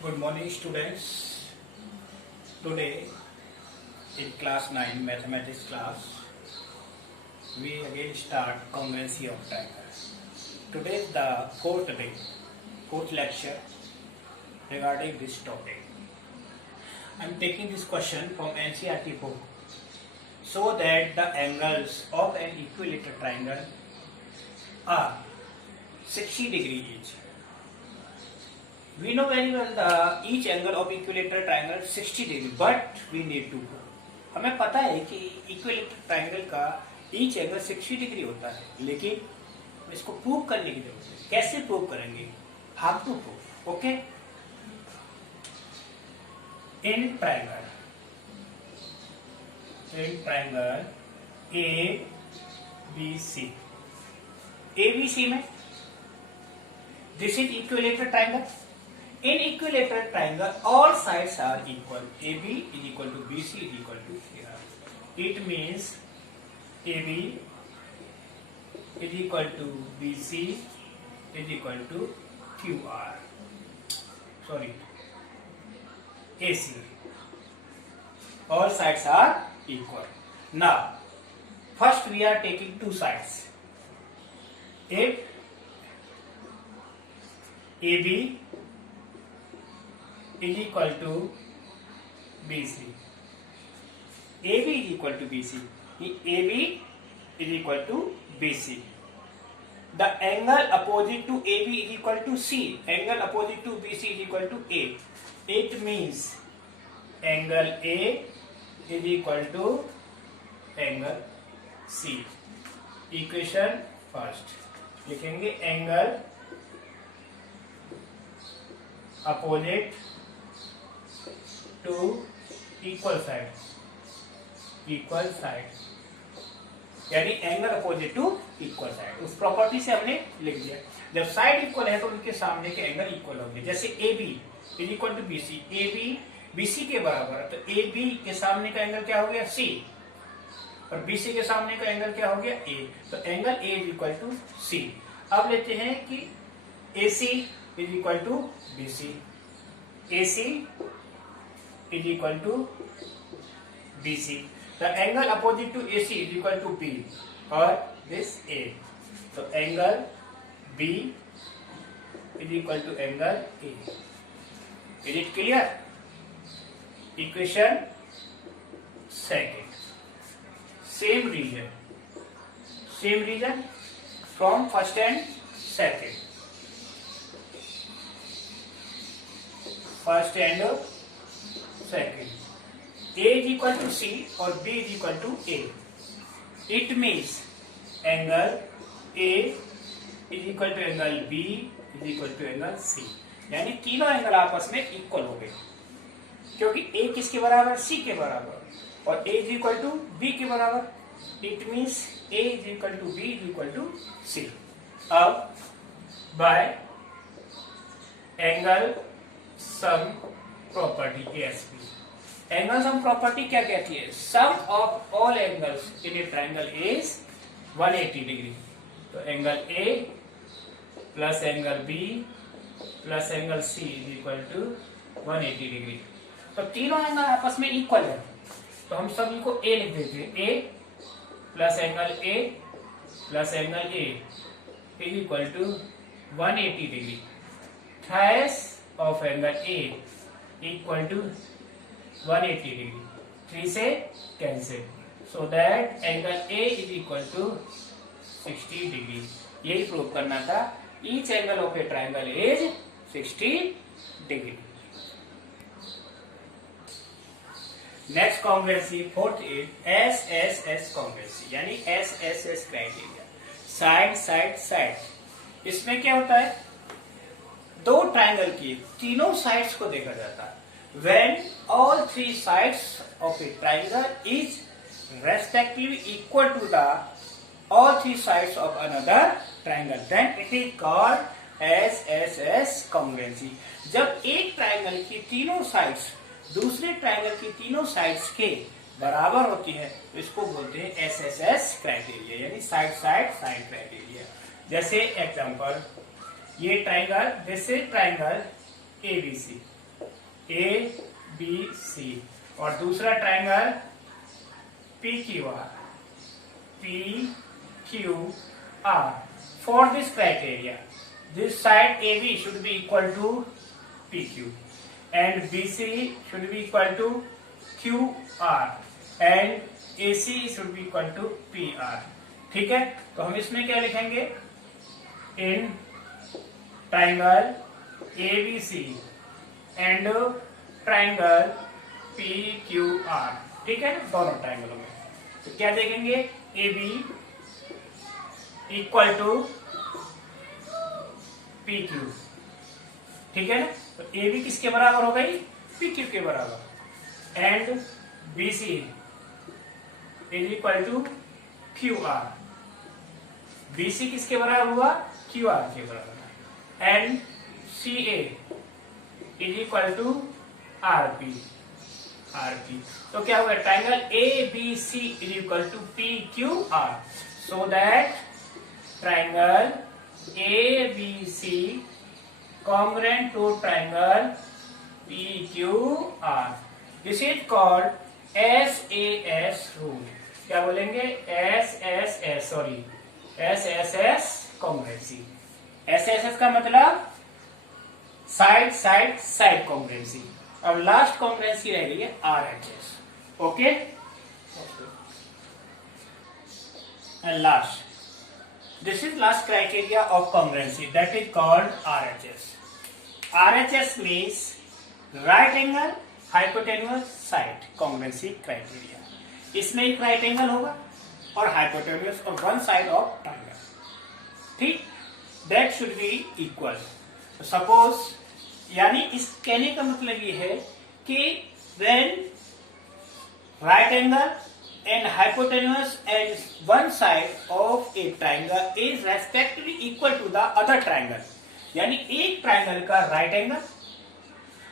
Good morning, students. Today, in class 9 mathematics class, we again start congruency of triangles. Today is the fourth lecture regarding this topic. I am taking this question from NCERT book. So that the angles of an equilateral triangle are 60 degree each. We know very well the each angle of equilateral triangle 60 degree, but we need to prove. हमें पता है कि equilateral triangle का each angle 60 degree होता है, लेकिन इसको prove करने की जरूरत है. कैसे प्रूव करेंगे? How to prove. Okay. In triangle A B C, ABC में this is equilateral triangle. In equilateral triangle, all sides are equal. AB is equal to BC is equal to AR. It means AB is equal to BC is equal to QR. Sorry, AC. All sides are equal. Now, first we are taking two sides. If AB is equal to BC. AB is equal to BC. AB is equal to BC. The angle opposite to AB is equal to C. Angle opposite to BC is equal to A. It means angle A is equal to angle C. Equation first लिखेंगे angle opposite to equal side, यानी angle opposite to equal side. उस property से हमने लिख दिया. जब side equal है तो उनके सामने के एंगल इक्वल होंगे. जैसे AB is equal to BC, AB BC के बराबर है, तो AB के सामने का एंगल क्या हो गया? C, और BC के सामने का एंगल क्या हो गया? A. तो angle A is equal to C. अब लेते हैं कि AC is equal to BC, AC is equal to BC. The angle opposite to AC is equal to B or this A. So angle B is equal to angle A. Is it clear? Equation second. Same region from first and second. First and second. A is equal to C or B is equal to A. It means angle A is equal to angle B is equal to angle C. यानी तीनों angle आपस में equal हो गए, क्योंकि A किसके बराबर? C के बराबर, और A is equal to B के बराबर. It means A is equal to B is equal to C. अब by angle sum property ASP. Angle sum property क्या कहती है? Sum of all angles in a triangle is 180 degree. तो angle A plus angle B plus angle C is equal to 180 degree. तो तीनों angle आपस में equal है, तो हम सभी को A लिख देते हैं. A plus angle A plus angle A is equal to 180 degree. Thrice of angle A equal to 180 degree. 3 से cancel, so that angle A is equal to 60 degree. यही प्रूव करना था. Each angle of a triangle is 60 degree. Next congruency fourth is SSS congruency, यानी SSS criteria, side side side. इसमें क्या होता है? दो ट्रायंगल की तीनों साइड्स को देखा जाता है. When all three sides of a triangle is respectively equal to the all three sides of another triangle, then it is called SSS congruency. जब एक ट्रायंगल की तीनों साइड्स दूसरे ट्रायंगल की तीनों साइड्स के बराबर होती है, तो इसको बोलते हैं SSS क्राइटेरिया, यानी साइड साइड साइड क्राइटेरिया. जैसे एग्जांपल, ये triangle, this is triangle ABC, ABC और दूसरा triangle PQR, PQR. For this criteria, this side AB should be equal to PQ and BC should be equal to QR and AC should be equal to PR. ठीक है, तो हम इसमें क्या लिखेंगे? इन triangle ABC and triangle PQR. ठीक है, दोनों ट्रायंगलों में तो क्या देखेंगे? AB equal to PQ. ठीक है ना, तो AB किसके बराबर हो गई? PQ के बराबर. And BC is equal to QR. BC किसके बराबर हुआ? QR के बराबर. And CA is equal to RP. तो क्या होगा? Triangle ABC is equal to PQR. So that triangle ABC congruent to triangle PQR. This is called SAS rule. क्या बोलेंगे? SSS congruency. SSS का मतलब साइड साइड साइड कॉन्ग्रुएंसी. अब last congruency रह गई है RHS. Okay, and last, this is last criteria of congruency, that is called RHS. RHS means right angle hypotenuse side congruency criteria. इसमें एक right angle होगा और hypotenuse और one side of triangle. ठीक, that should be equal. Suppose, यानी इस कहने का मतलब ये है कि when right angle and hypotenuse and one side of a triangle is respectively equal to the other triangle, यानी एक ट्रायंगल का राइट एंगल,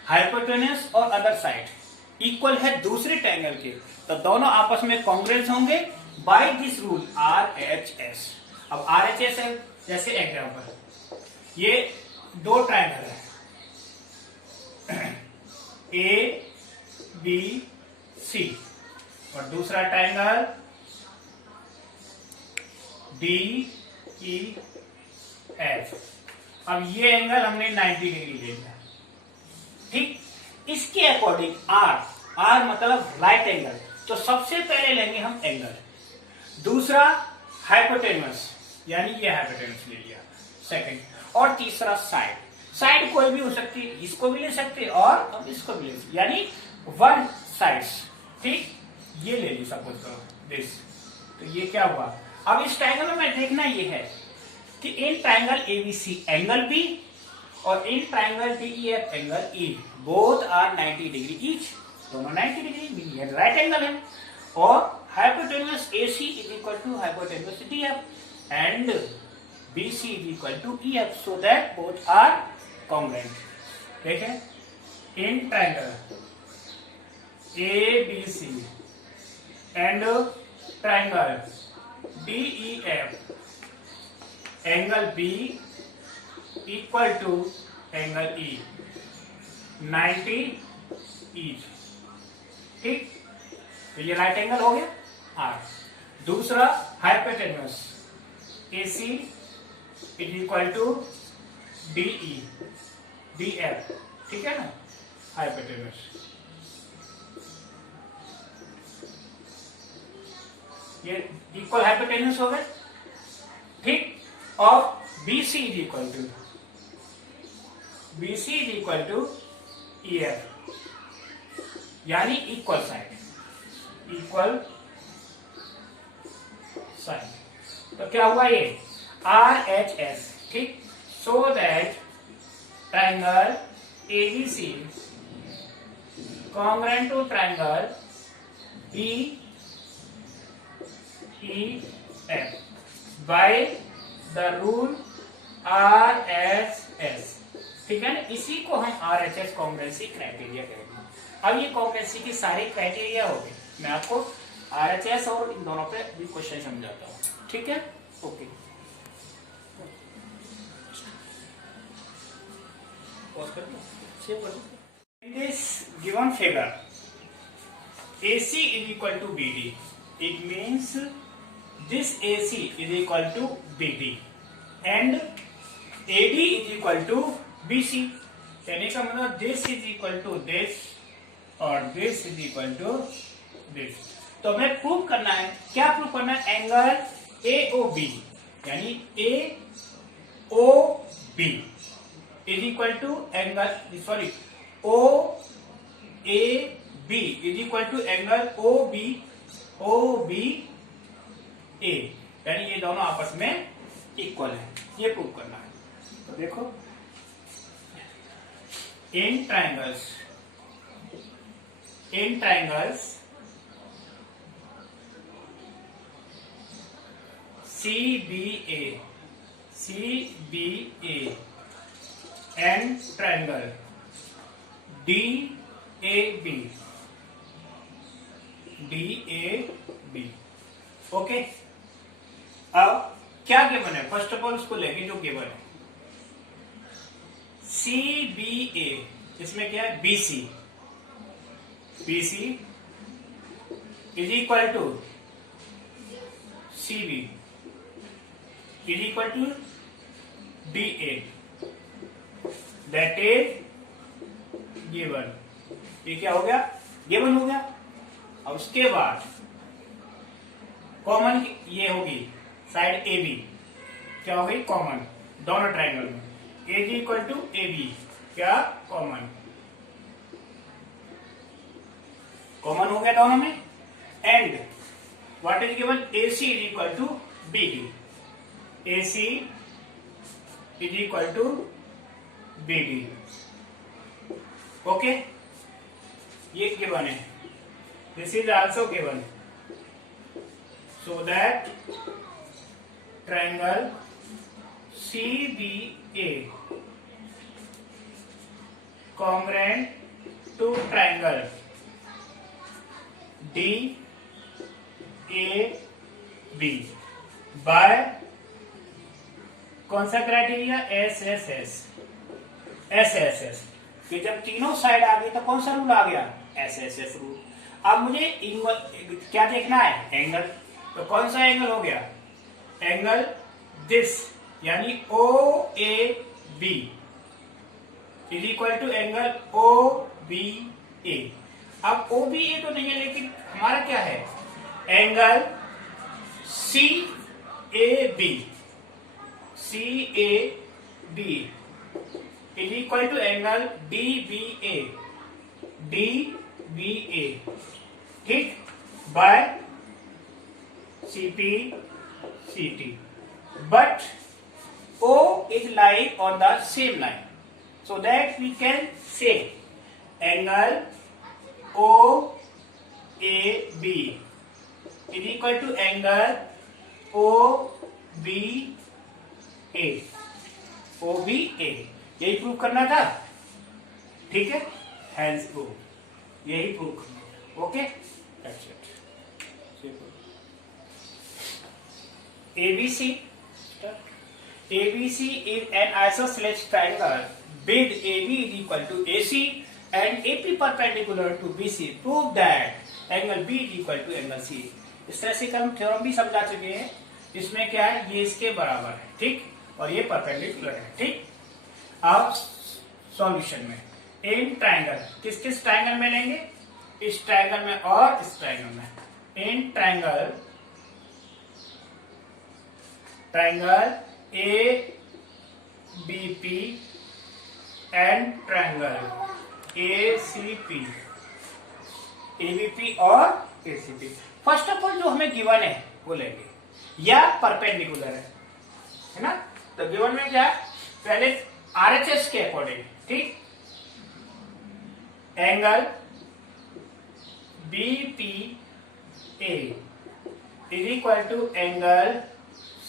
हाइपोटेन्यूज और अदर साइड इक्वल है दूसरे ट्रायंगल के, तो दोनों आपस में कॉन्ग्रुएंट होंगे बाय दिस रूल RHS. अब RHS है, जैसे एग्जांपल, ये दो ट्रायंगल है ABC और दूसरा ट्रायंगल DEF. अब ये एंगल हमने 90 डिग्री ले लिया. ठीक, इसके अकॉर्डिंग R मतलब राइट एंगल, तो सबसे पहले लेंगे हम एंगल, दूसरा हाइपोटेन्यूज, यानी ये हाइपोटेन्यूज ले लिया सेकंड, और तीसरा साइड. साइड कोई भी हो सकती है, इसको भी ले सकते हैं और अब इसको भी ले सकते, यानी वन साइड्स. ठीक, ये ले ली सपोज करो दिस. तो ये क्या हुआ? अब इस ट्रायंगल में देखना ये है कि in triangle ABC angle B और in triangle DEF angle E both are 90 degree each, दोनों 90 डिग्री राइट एंगल है. और hypotenuse AC is equal to hypotenuse DF and BC is equal to EF, so that both are congruent. देखें, in triangle ABC and triangle DEF angle B equal to angle E 90 each. ठीक, तो ये right angle हो गया R. दूसरा hypotenuse AC is equal to DEF. ठीक है ना, हाइपोटेन्यूज. ये इक्वल हाइपोटेन्यूज हो गए. ठीक, और BC is equal to EF, यानी इक्वल साइड. तो क्या हुआ? ये RHS. ठीक, so that triangle ABC congruent to triangle DEF by the rule RHS. ठीक है ना, इसी को हम RHS कॉन्ग्रुएंसी क्राइटेरिया कहेंगे. अब ये कॉन्ग्रुएंसी की सारे क्राइटेरिया हो गए. मैं आपको RHS और इन दोनों पे भी क्वेश्चन समझाता हूँ. ठीक है, ओके. पॉज कर दो, सेव कर दो. this given figure AC is equal to BD, it means this AC is equal to BD and AD is equal to BC। कहने का मतलब this is equal to this और this is equal to this। तो हमें prove करना है, क्या prove करना है? एंगल AOB यानी AOB is equal to angle sorry OAB is equal to angle OBA यानी ये दोनों आपस में इक्वल है, ये प्रूव करना है। तो देखो in triangles CBA and triangle DAB okay. अब क्या गिवन है? फर्स्ट ऑफ ऑल उसको लेंगे जो गिवन है। CBA इसमें क्या है? BC is equal to CB is equal to DA that is given. ये क्या हो गया? गिवन हो गया। अब उसके बाद कॉमन ये होगी साइड AB, क्या हो गई? कॉमन दोनों ट्रायंगल में। AG इक्वल टू AB क्या? कॉमन हो गया दोनों में। And what is given? AC is equal to BD, AC is equal to BD okay. ये गिवन है, this is also given, so that triangle CBA congruent to triangle DAB by कौन सा criteria? SSS। कि जब तीनों side आ गई तो कौन सा रूल आ गया? SSS rule. अब मुझे क्या देखना है? एंगल। तो कौन सा एंगल हो गया? एंगल दिस यानी OAB is equal to angle OBA। अब OBA तो नहीं है, लेकिन हमारा क्या है? Angle CAB is equal to angle DBA ठीक, by CT but O is lying on the same line, so that we can say angle OAB is equal to angle OBA। यही प्रूव करना था, ठीक है? हैंस प्रूव, यही prove करना। Okay, that's it. ABC is an isosceles triangle with AB is equal to AC and AP perpendicular to BC. Prove that angle B is equal to angle C। इस तरह से हम theorem भी समझा चुके हैं। इसमें क्या है? ये इसके बराबर है, ठीक, और ये परपेंडिकुलर है, ठीक। अब सॉल्यूशन में इन ट्रायंगल किस किस ट्रायंगल में लेंगे? इस ट्रायंगल में और इस ट्रायंगल में। In triangle ABP and triangle ACP, ABP और ACP। फर्स्ट ऑफ ऑल जो हमें गिवन है वो लेंगे, या परपेंडिकुलर है ना? तो गिवन में क्या? पहले RHS के अकॉर्डिंग, ठीक, angle BPA is equal to angle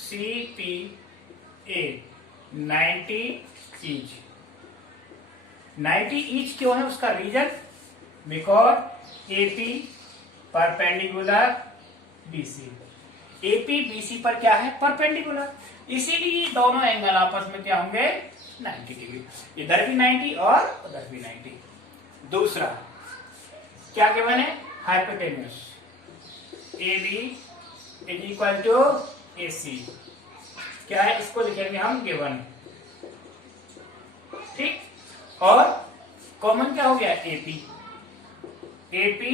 CPA 90 each. 90 each क्यों है? उसका reason because AP perpendicular BC, AP BC पर क्या है? परपेंडिकुलर, इसीलिए दोनों एंगल आपस में क्या होंगे? 90 डिग्री। इधर भी 90 और उधर भी 90। दूसरा क्या गिवन है, hypotenuse A B is equal to A C, क्या है इसको लिखेंगे हम गिवन, ठीक। और कॉमन क्या हो गया, AP, AP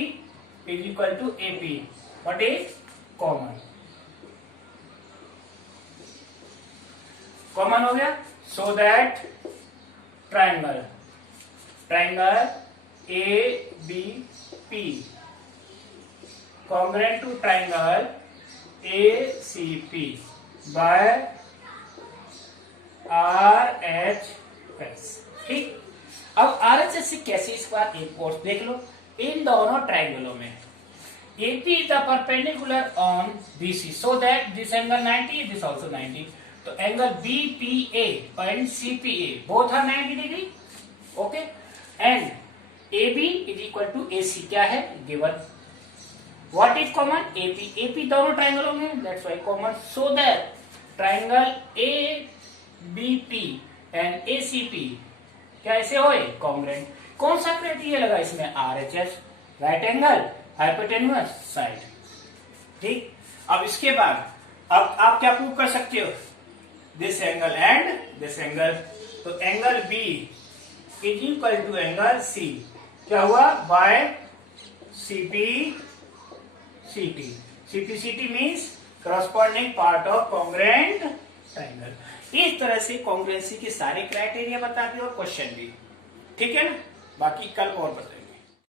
is equal to AP, what is common, common हो गया। So that triangle, triangle A B P congruent to triangle ACP by RHS, ठीक। अब RHS से कैसे इस बार एक कोर्स देख लो, इन दोनों ट्राइंगलों में AP is the perpendicular on BC so that this angle 90, this also 90, तो angle BPA and CPA both are 90 degree, okay, and AB is equal to AC, क्या है given. What is common? AP. AP दोनों ट्राइंगलों में, that's why common. So that triangle ABP and ACP कैसे होए, congruent। कौन सा criteria लगा इसमें, RHS, right angle, hypotenuse, side, ठीक। अब इसके बाद अब आप क्या प्रूव कर सकते हो, this angle and this angle, तो angle B is equal to angle C, क्या हुआ, by CP CT, CPCT means corresponding part of congruent triangle। इस तरह से कॉन्ग्रुएंसी के सारे क्राइटेरिया बता दिए और क्वेश्चन भी, ठीक है ना। बाकी कल और बताएंगे।